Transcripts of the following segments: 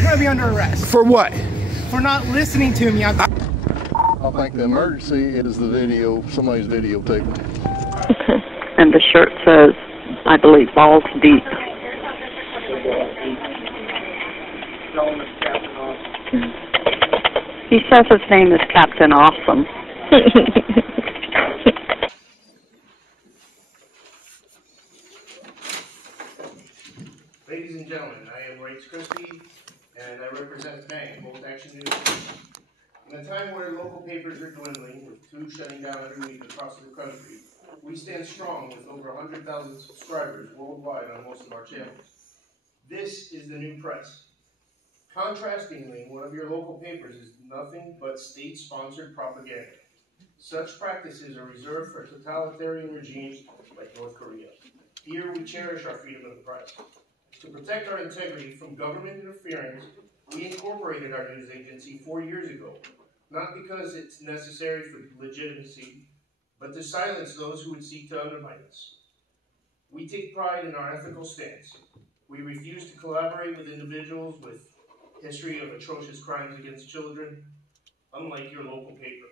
You're going to be under arrest. For what? For not listening to me. I think the emergency is the video, somebody's videotaping. And the shirt says, I believe, balls deep. He says his name is Captain Awesome. Ladies and gentlemen, I am Ray Christie, and I represent Bang, Bolt Action News. In a time where local papers are dwindling, with 2 shutting down every week across the country, we stand strong with over 100,000 subscribers worldwide on most of our channels. This is the new press. Contrastingly, one of your local papers is nothing but state-sponsored propaganda. Such practices are reserved for totalitarian regimes like North Korea. Here we cherish our freedom of the press. To protect our integrity from government interference, we incorporated our news agency 4 years ago, not because it's necessary for legitimacy, but to silence those who would seek to undermine us. We take pride in our ethical stance. We refuse to collaborate with individuals with history of atrocious crimes against children, unlike your local paper.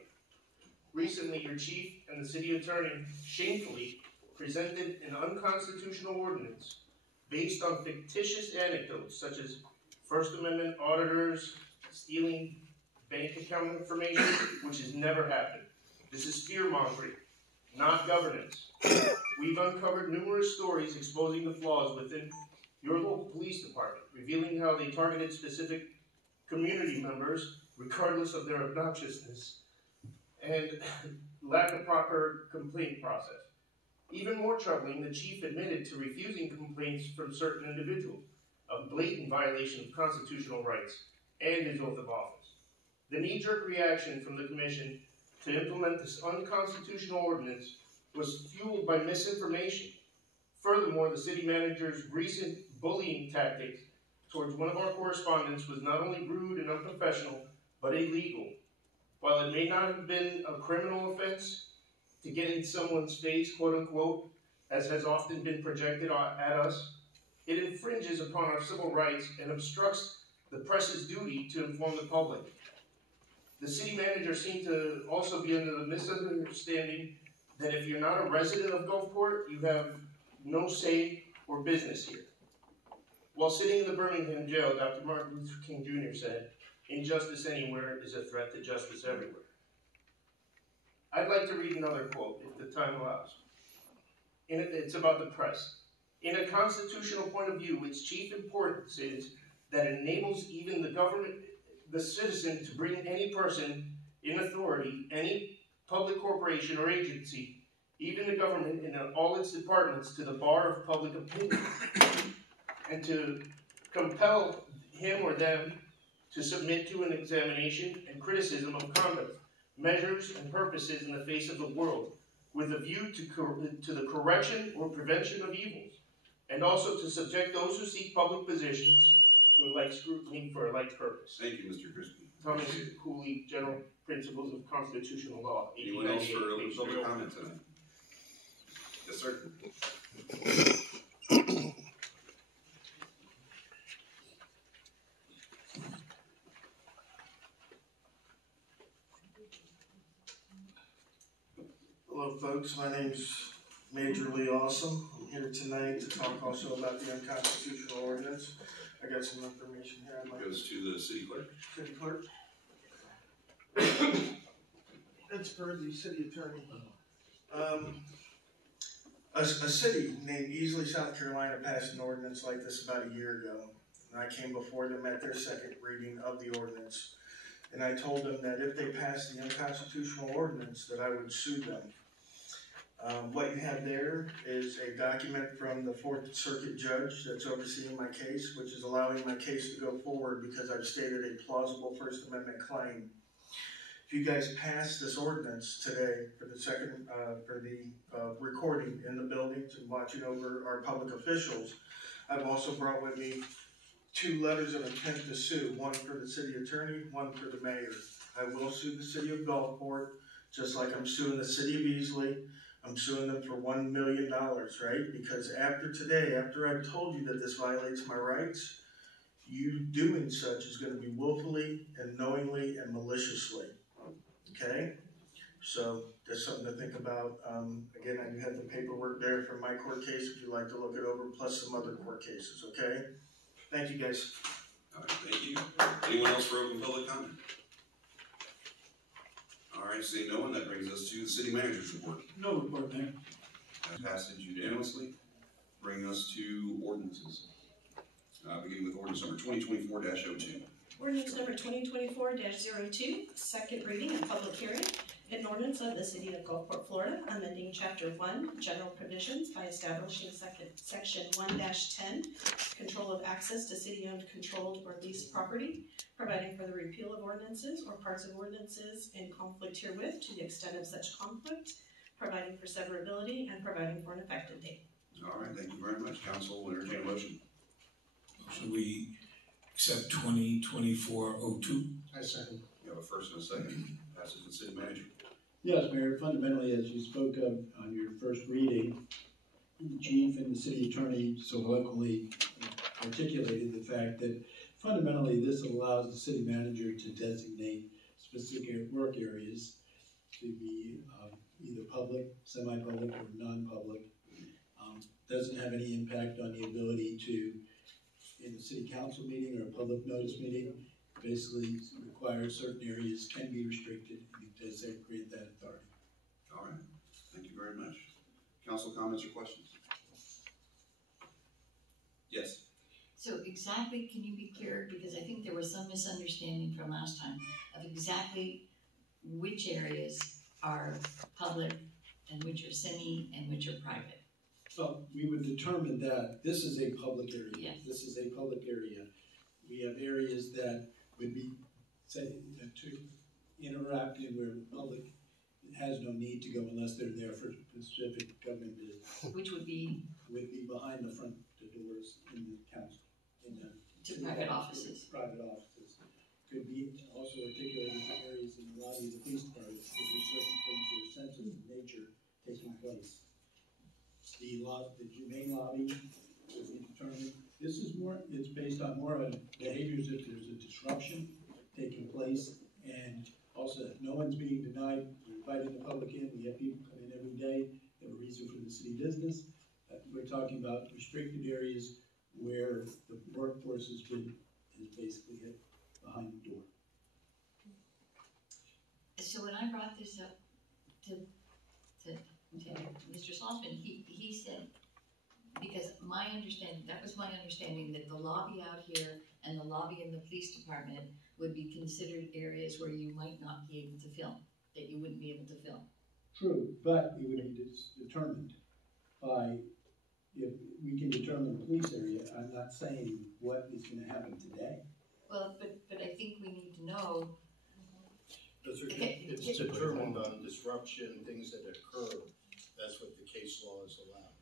Recently, your chief and the city attorney shamefully presented an unconstitutional ordinance based on fictitious anecdotes such as First Amendment auditors stealing bank account information, which has never happened. This is fear-mongering, not governance. We've uncovered numerous stories exposing the flaws within your local police department, revealing how they targeted specific community members regardless of their obnoxiousness and lack of proper complaint process. Even more troubling, the chief admitted to refusing complaints from certain individuals, a blatant violation of constitutional rights and his oath of office. The knee-jerk reaction from the commission to implement this unconstitutional ordinance was fueled by misinformation. Furthermore, the city manager's recent bullying tactics towards one of our correspondents was not only rude and unprofessional, but illegal. While it may not have been a criminal offense to get in someone's face, quote unquote, as has often been projected at us, it infringes upon our civil rights and obstructs the press's duty to inform the public. The city manager seemed to also be under the misunderstanding that if you're not a resident of Gulfport, you have no say or business here. While sitting in the Birmingham jail, Dr. Martin Luther King Jr. said, "Injustice anywhere is a threat to justice everywhere." I'd like to read another quote, if the time allows. It's about the press. In a constitutional point of view, its chief importance is that it enables even the government, the citizen, to bring any person in authority, any public corporation or agency, even the government in all its departments, to the bar of public opinion, and to compel him or them to submit to an examination and criticism of conduct, measures, and purposes in the face of the world, with a view to the correction or prevention of evils, and also to subject those who seek public positions to a like scrutiny for a like purpose. Thank you, Mr. Crispy. Thomas Cooley, General Principles of Constitutional Law. Anyone else for public comment tonight? Yes, sir. Hello folks, my name's Majorly Awesome. I'm here tonight to talk also about the unconstitutional ordinance. I got some information here. It goes to the city clerk. City clerk. It's for the city attorney. A city named Easley, South Carolina passed an ordinance like this about a year ago. And I came before them at their second reading of the ordinance. And I told them that if they passed the unconstitutional ordinance, that I would sue them. What you have there is a document from the Fourth Circuit judge that's overseeing my case, which is allowing my case to go forward because I've stated a plausible First Amendment claim. If you guys pass this ordinance today for the second, recording in the buildings and watching over our public officials, I've also brought with me 2 letters of intent to sue, one for the city attorney, one for the mayor. I will sue the city of Gulfport, just like I'm suing the city of Easley. I'm suing them for $1 million, right? Because after today, after I've told you that this violates my rights, you doing such is going to be willfully and knowingly and maliciously. Okay? So that's something to think about. Again, I do have the paperwork there from my court case if you'd like to look it over, plus some other court cases. Okay? Thank you, guys. All right, thank you. Anyone else for open public comment? All right, seeing no one, that brings us to the city manager's report. No report, Mayor. Passage unanimously, bringing us to ordinances. Beginning with ordinance number 2024-02. Ordinance number 2024-02, second reading and public hearing. An ordinance of the City of Gulfport, Florida, amending Chapter 1, General Provisions by establishing Section 1-10, Control of Access to City-Owned, Controlled, or Leased Property, providing for the repeal of ordinances or parts of ordinances in conflict herewith to the extent of such conflict, providing for severability, and providing for an effective date. All right, thank you very much. Council will entertain a motion. Should we accept 2024-02? I second. We have a first and a second. Passage to the city manager. Yes, Mayor. Fundamentally, as you spoke of on your first reading, the chief and the city attorney so eloquently articulated the fact that fundamentally this allows the city manager to designate specific work areas to be either public, semi-public, or non-public. Doesn't have any impact on the ability to, in a city council meeting or a public notice meeting, basically requires certain areas can be restricted, and it does create that authority. All right, thank you very much. Council comments or questions? Yes. So exactly, can you be clear, because I think there was some misunderstanding from last time, of exactly which areas are public and which are semi and which are private? Well, we would determine that this is a public area. Yes. This is a public area. We have areas that would be, say, to interact in where the public has no need to go unless they're there for specific government business. Which would be behind the front doors in the council, in the to private offices. Private offices. Could be also articulated in areas in the lobby of the police department, because there's certain things that are sensitive in nature taking place. The main lobby will be determined. This is more, it's based on more on behaviors if there's a disruption taking place, and also that no one's being denied. We're inviting the public in. We have people come in every day. They have a reason for the city business. We're talking about restricted areas where the workforce is basically hit behind the door. So when I brought this up to Mr. Salzman, he said, because that was my understanding that the lobby out here and the lobby in the police department would be considered areas where you might not be able to film, that you wouldn't be able to film. True, but it would be determined by, if we can determine the police area. I'm not saying what is going to happen today. Well, but I think we need to know. It's determined on disruption, things that occur. That's what the case law is allowed.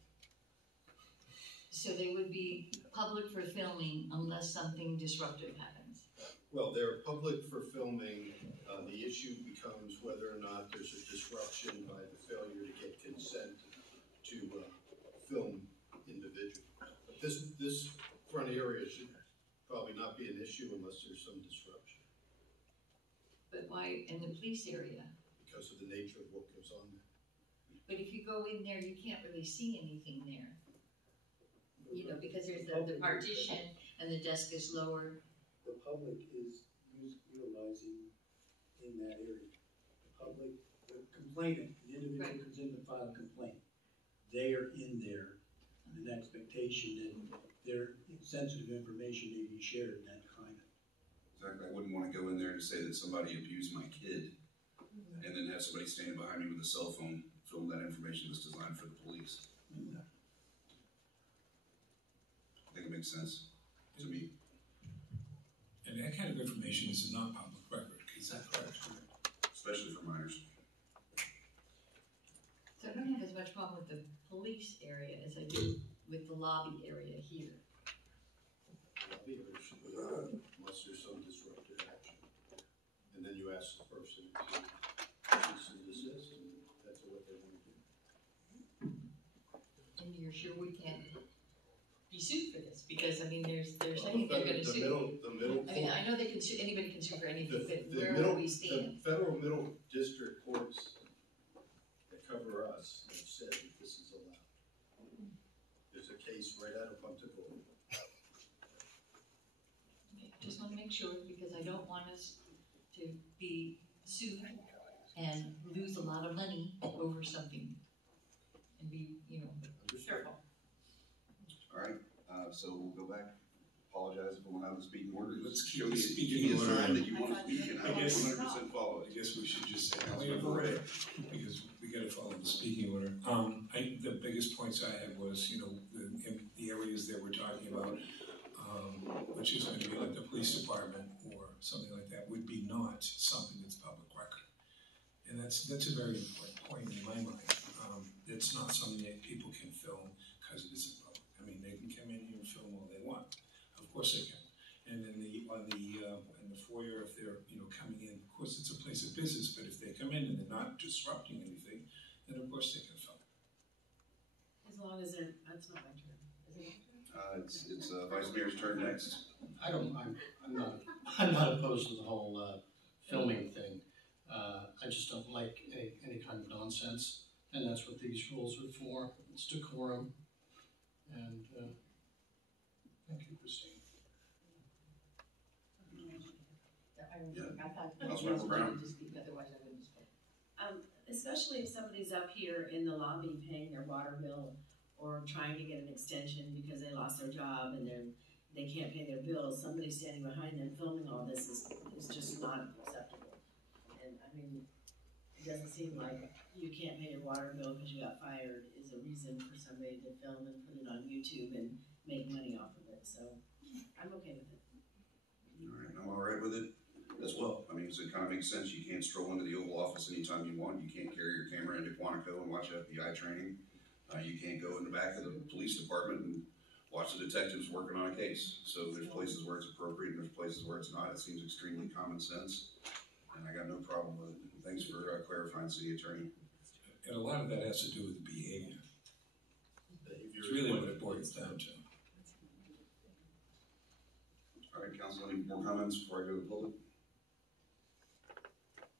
So they would be public for filming unless something disruptive happens. Well, they're public for filming. The issue becomes whether or not there's a disruption by the failure to get consent to film individuals. But this front area should probably not be an issue unless there's some disruption. But why in the police area? Because of the nature of what goes on there. But if you go in there, you can't really see anything there. You know, because there's the partition and the desk is lower. The public is utilizing in that area. The public, the complainant, the individual Right. comes in to file a complaint. They are in there in an expectation that their sensitive information may be shared in that climate. Exactly. I wouldn't want to go in there and say that somebody abused my kid and then have somebody standing behind me with a cell phone film that information that's designed for the police. I think it makes sense to me. And that kind of information is a non-public record, is that correct? Especially for minors. So I don't have as much problem with the police area as I do with the lobby area here. Lobby area should be allowed unless there's some disruptive action. And then you ask the person to cease and desist, and that's what they want to do. And you're sure we can't be sued for this? Because, I mean, they're saying they're gonna sue. The middle I mean, court, I know they can sue, anybody can sue for anything, but the where middle, would we stand? the federal middle district courts that cover us have said that this is allowed. There's a case right out of Punta Gorda. Okay, just wanna make sure, because I don't want us to be sued and lose a lot of money over something. And be, careful. All right, so we'll go back. Apologize if we're not out of the speaking order. Let's keep Show the me, speaking give me a order. sign that you want to speak, and I will I guess- 100% follow it. I guess we should just say, Councilmember Ray. because we gotta follow the speaking order. The biggest points I had was, in the areas that we're talking about, which is gonna be like the police department or something like that, would be not something that's public record. And that's a very important point in my mind. It's not something that people can film because it isn't public. I mean, they can come in here and film all they want. Of course they can. And then in the foyer, if they're coming in, of course it's a place of business. But if they come in and they're not disrupting anything, then of course they can film. As long as that's not my turn. Is it my turn? It's Vice Mayor's turn next. I'm not opposed to the whole filming thing. I just don't like any kind of nonsense, and that's what these rules are for. It's decorum. And thank you, Christine. I thought Councilmember Brown. to speak, otherwise I wouldn't speak. Especially if somebody's up here in the lobby paying their water bill or trying to get an extension because they lost their job and they can't pay their bills. Somebody standing behind them filming all this is just not acceptable. And I mean, it doesn't seem like you can't pay your water bill because you got fired is a reason for somebody to film and put it on YouTube and make money off of it. So I'm okay with it. All right, I'm all right with it as well. I mean, it kind of makes sense. You can't stroll into the Oval Office anytime you want. You can't carry your camera into Quantico and watch FBI training. You can't go in the back of the police department and watch the detectives working on a case. So there's places where it's appropriate and there's places where it's not. It seems extremely common sense, and I got no problem with it. Thanks for clarifying, City Attorney. And a lot of that has to do with the behavior. It's really what it boils down to. All right, Council, any more comments before I go to the public?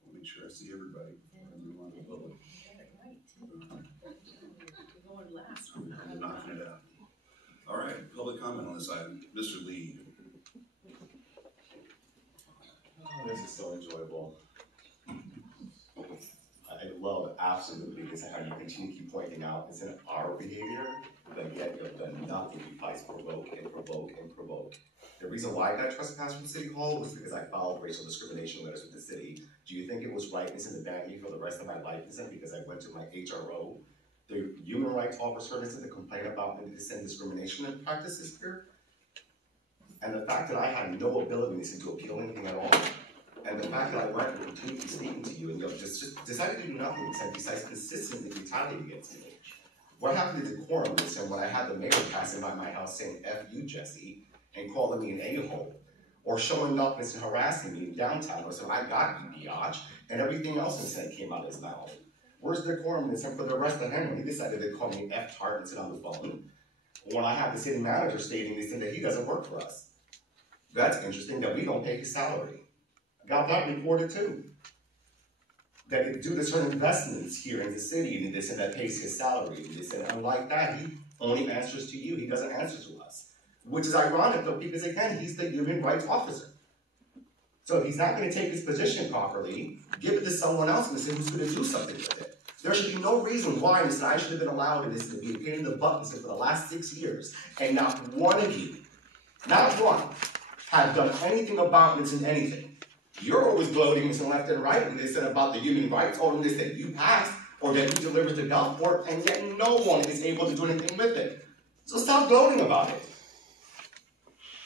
I'll make sure I see everybody before I move on to the public. We're going last. I'm knocking it out. All right, public comment on this item. Mr. Lee. This is so enjoyable. I love absolutely this, how you continue to keep pointing out it's in our behavior, but yet you have done nothing besides provoke and provoke and provoke. The reason why I got trespassed from City Hall was because I filed racial discrimination letters with the city. Do you think it was right to ban me for the rest of my life? Is it because I went to my HRO, the human rights officer, to complain about me to send discrimination practices here? And the fact that I had no ability to appeal anything at all, and the fact that I went and continued speaking to you and you just decided to do nothing besides consistently retaliate against me. What happened to decorum is when I had the mayor passing by my house saying, F you, Jesse, and calling me an a-hole, or showing up and harassing me in downtown, or saying, I got you, biatch, and everything else instead came out of his mouth. Where's the decorum for the rest of him when he decided to call me F-tart and sit on the phone? When I have the city manager stating that he doesn't work for us. That's interesting that we don't pay his salary. Got that reported too. That due to certain investments here in the city, and they said that pays his salary. And they said, unlike that, he only answers to you. He doesn't answer to us. Which is ironic though, because again, he's the human rights officer. So if he's not going to take his position properly, give it to someone else and say who's going to do something with it. There should be no reason why I should have been allowed in this to be a pain in the butt for the last 6 years, and not one of you, not one, have done anything about this in anything. You're always gloating to left and right when they said about the human rights ordinance that you passed or that you delivered to Gulfport, and yet no one is able to do anything with it. So stop gloating about it.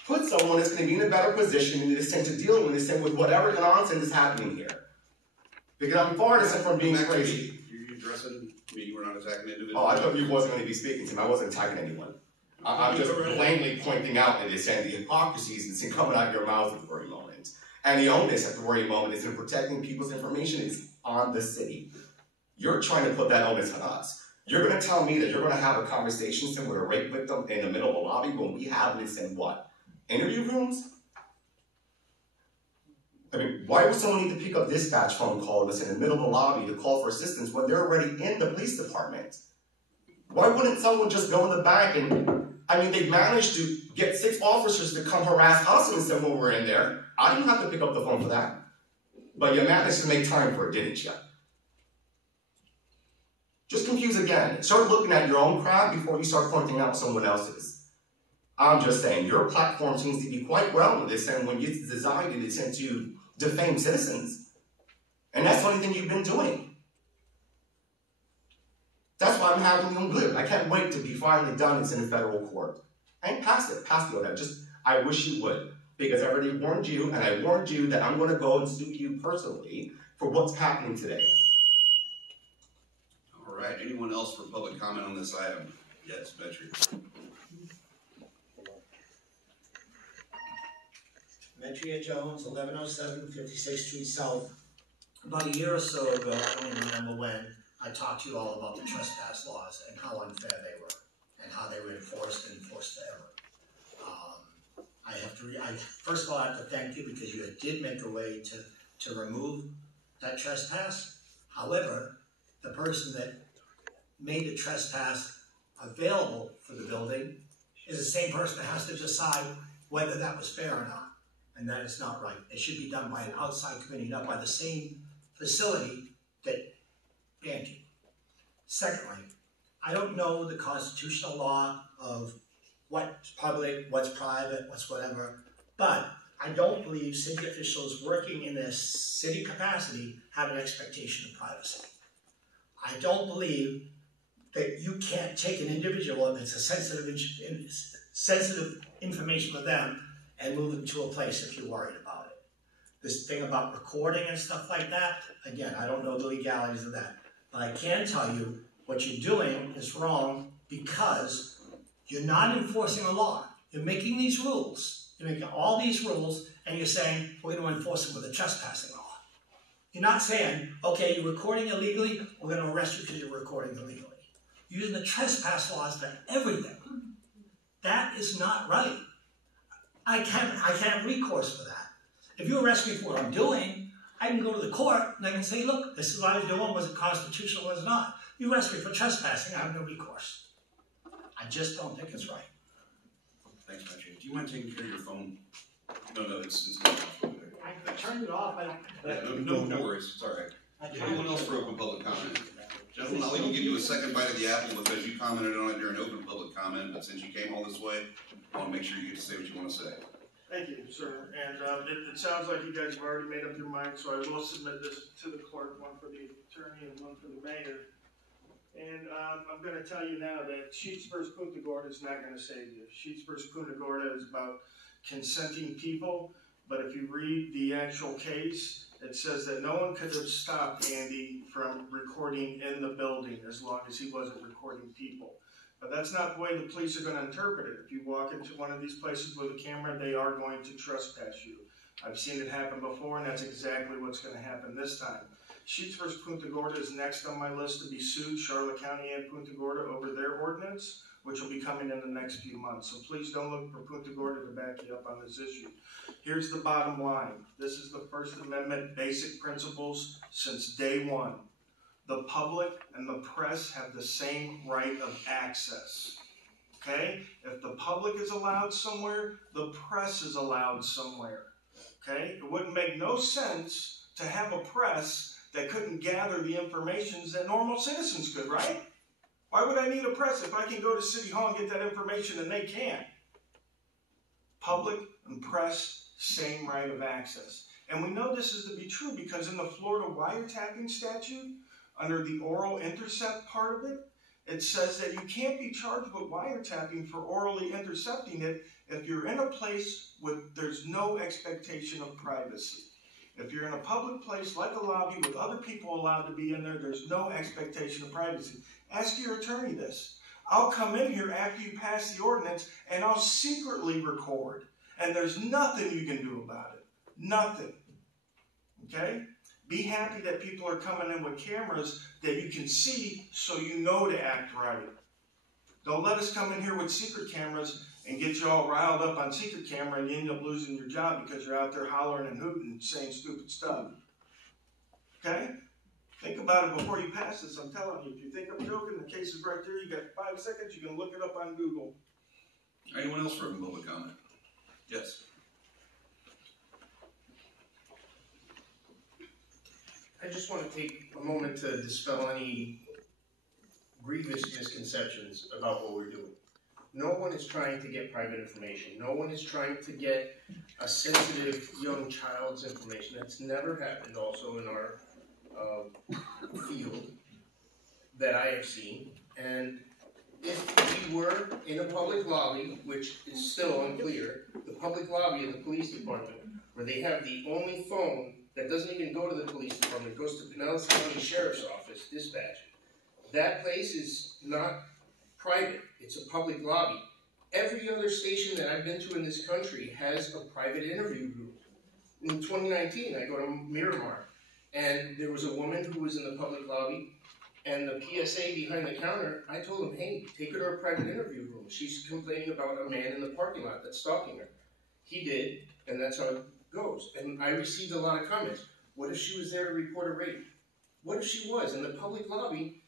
Put someone that's going to be in a better position in this sense to deal with this with whatever nonsense is happening here. Because I'm far distant from being crazy. You're addressing me, you were not attacking individuals. Oh, I thought you wasn't going to be speaking to me. I wasn't attacking anyone. I'm just plainly pointing out that it's saying the hypocrisies that's coming out of your mouth at the very moment. And the onus at the very moment is in protecting people's information is on the city. You're trying to put that onus on us. You're gonna tell me that you're gonna have a conversation with a rape victim in the middle of a lobby when we have this in what? Interview rooms? I mean, why would someone need to pick up dispatch phone call that's in the middle of the lobby to call for assistance when they're already in the police department? Why wouldn't someone just go in the back and, I mean, they managed to get 6 officers to come harass us instead when we're in there. I didn't have to pick up the phone for that. But you managed to make time for it, didn't you? Just confused again. Start looking at your own crap before you start pointing out someone else's. I'm just saying, your platform seems to be quite well with this, and when it's designed, it's to defame citizens. And that's the only thing you've been doing. That's why I'm having you good. I can't wait to be finally done. It's in a federal court. And pass it, pass the order. I wish you would. Because I already warned you, and I warned you that I'm going to go and sue you personally for what's happening today. All right, anyone else for public comment on this item? Yes, Metri. Metria Jones, 1107 56th Street South. About a year or so ago, I don't even remember when, I talked to you all about the trespass laws and how unfair they were and how they were enforced forever. First of all, I have to thank you because you did make a way to remove that trespass. However, the person that made the trespass available for the building is the same person that has to decide whether that was fair or not. And that is not right. It should be done by an outside committee, not by the same facility that banned you. Secondly, I don't know the constitutional law of what's public, what's private, what's whatever, but I don't believe city officials working in their city capacity have an expectation of privacy. I don't believe that you can't take an individual if it's a sensitive information with them and move them to a place if you're worried about it. This thing about recording and stuff like that, again, I don't know the legalities of that, but I can tell you what you're doing is wrong because you're not enforcing a law. You're making these rules. You're making all these rules, and you're saying, we're going to enforce them with a trespassing law. You're not saying, okay, you're recording illegally, we're going to arrest you because you're recording illegally. You're using the trespass laws for everything. That is not right. I can't have recourse for that. If you arrest me for what I'm doing, I can go to the court and I can say, look, this is what I was doing, was it constitutional, was it not? You arrest me for trespassing, I have no recourse. I just don't think it's right. Thanks, Patrick. Do you mind taking care of your phone? No, it's not off. I turned it off. No worries. It's all right. Anyone else for open public comment? Gentlemen, I'll even give you a second bite of the apple because you commented on it during open public comment, but since you came all this way, I want to make sure you get to say what you want to say. Thank you, sir. And it sounds like you guys have already made up your mind, so I will submit this to the clerk, one for the attorney and one for the mayor. And I'm going to tell you now that Sheets vs. Punta Gorda is not going to save you. Sheets vs. Punta Gorda is about consenting people, but if you read the actual case, it says that no one could have stopped Andy from recording in the building as long as he wasn't recording people. But that's not the way the police are going to interpret it. If you walk into one of these places with a camera, they are going to trespass you. I've seen it happen before, and that's exactly what's going to happen this time. Sheets vs. Punta Gorda is next on my list to be sued, Charlotte County and Punta Gorda, over their ordinance, which will be coming in the next few months. So please don't look for Punta Gorda to back you up on this issue. Here's the bottom line. This is the First Amendment basic principles since day one. The public and the press have the same right of access. Okay? If the public is allowed somewhere, the press is allowed somewhere. Okay? It wouldn't make no sense to have a press that couldn't gather the information that normal citizens could, right? Why would I need a press if I can go to City Hall and get that information and they can't? Public and press, same right of access. And we know this is to be true because in the Florida wiretapping statute, under the oral intercept part of it, it says that you can't be charged with wiretapping for orally intercepting it if you're in a place where there's no expectation of privacy. If you're in a public place like a lobby with other people allowed to be in there, there's no expectation of privacy. Ask your attorney this. I'll come in here after you pass the ordinance and I'll secretly record. And there's nothing you can do about it. Nothing. Okay? Be happy that people are coming in with cameras that you can see so you know to act right. Don't let us come in here with secret cameras and get you all riled up on secret camera and you end up losing your job because you're out there hollering and hooting and saying stupid stuff. Okay? Think about it before you pass this. I'm telling you, if you think I'm joking, the case is right there. You got 5 seconds. You can look it up on Google. Anyone else for a public comment? Yes. I just want to take a moment to dispel any grievous misconceptions about what we're doing. No one is trying to get private information. No one is trying to get a sensitive young child's information. That's never happened also in our field that I have seen. And if we were in a public lobby, which is still unclear, the public lobby of the police department, where they have the only phone that doesn't even go to the police department, it goes to Pinellas County Sheriff's Office, dispatch. That place is not private, it's a public lobby. Every other station that I've been to in this country has a private interview room. In 2019, I go to Miramar, and there was a woman who was in the public lobby, and the PSA behind the counter, I told him, hey, take her to a private interview room. She's complaining about a man in the parking lot that's stalking her. He did, and that's how it goes. And I received a lot of comments. What if she was there to report a rape? What if she was? In the public lobby,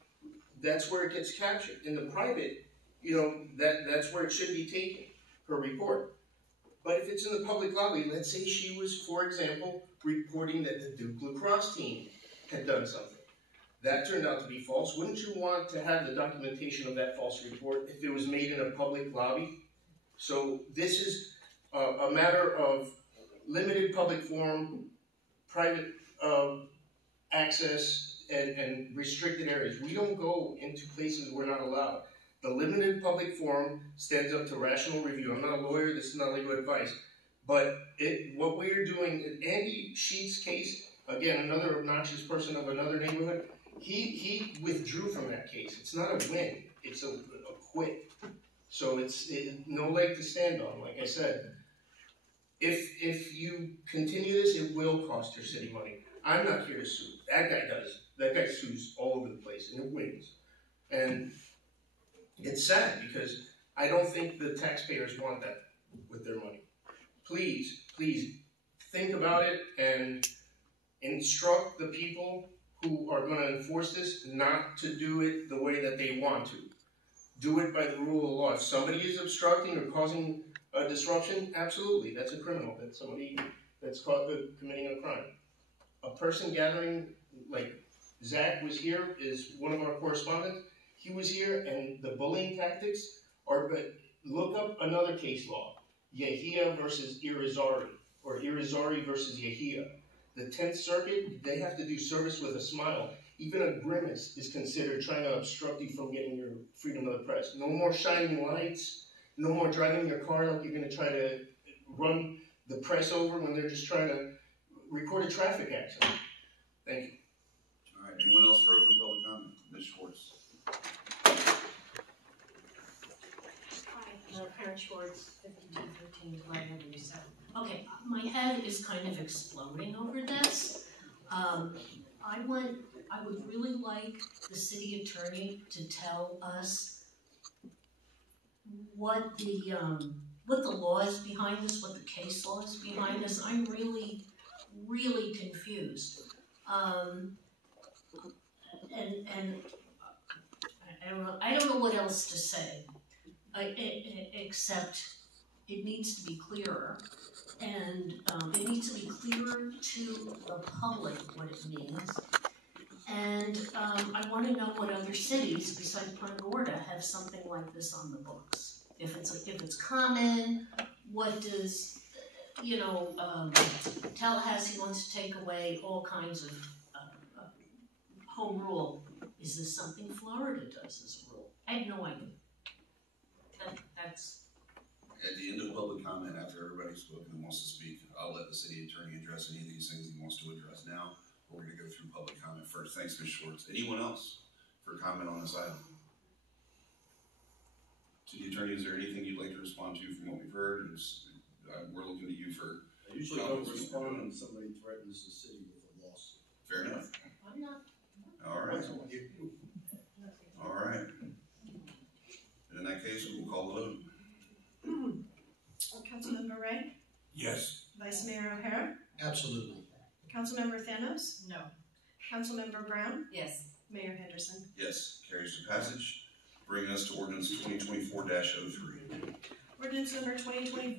that's where it gets captured. In the private, you know, that's where it should be taken for a report. But if it's in the public lobby, let's say she was, for example, reporting that the Duke lacrosse team had done something. That turned out to be false. Wouldn't you want to have the documentation of that false report if it was made in a public lobby? So this is a matter of limited public forum, private access, and restricted areas. We don't go into places we're not allowed. The limited public forum stands up to rational review. I'm not a lawyer, this is not legal advice. But what we're doing, in Andy Sheets' case, again, another obnoxious person of another neighborhood, he withdrew from that case. It's not a win, it's a quit. So it's no leg to stand on, like I said. If you continue this, it will cost your city money. I'm not here to sue. That guy does. That guy sues all over the place, and it wins. And it's sad because I don't think the taxpayers want that with their money. Please, please think about it and instruct the people who are going to enforce this not to do it the way that they want to. Do it by the rule of law. If somebody is obstructing or causing a disruption, absolutely, that's a criminal. That's somebody that's caught committing a crime. A person gathering, like Zach was here, is one of our correspondents. He was here, and the bullying tactics are, but look up another case law, Yahia versus Irizarry, or Irizarry versus Yahia. The 10th Circuit, they have to do service with a smile. Even a grimace is considered trying to obstruct you from getting your freedom of the press. No more shining lights, no more driving your car like you're going to try to run the press over when they're just trying to record a traffic accident. Thank you. All right, anyone else for open public comment? Ms. Schwartz. Hi, Karen Schwartz, 5213 Glen Avenue South. Okay, my head is kind of exploding over this. I would really like the city attorney to tell us what the law is behind this, what the case law is behind this. I'm really, really confused. And I don't know what else to say, except it needs to be clearer. And it needs to be clearer to the public what it means. And I want to know what other cities besides Punta Gorda have something like this on the books. If it's common, what does, Tallahassee wants to take away all kinds of home rule. Is this something Florida does as a rule? I have no idea. That's... At the end of public comment, after everybody's spoken and wants to speak, I'll let the city attorney address any of these things he wants to address now. We're going to go through public comment first. Thanks, Ms. Schwartz. Anyone else for comment on this item? City attorney, is there anything you'd like to respond to from what we've heard? We're looking to you for... I usually don't respond when somebody threatens the city with a lawsuit. Fair enough. I'm not. All right. All right. And in that case, we will call the vote. Councilmember Ray? Yes. Vice Mayor O'Hara? Absolutely. Councilmember Thanos? No. Councilmember Brown? Yes. Mayor Henderson? Yes, carries to passage. Bringing us to ordinance 2024-03. Ordinance number 2024-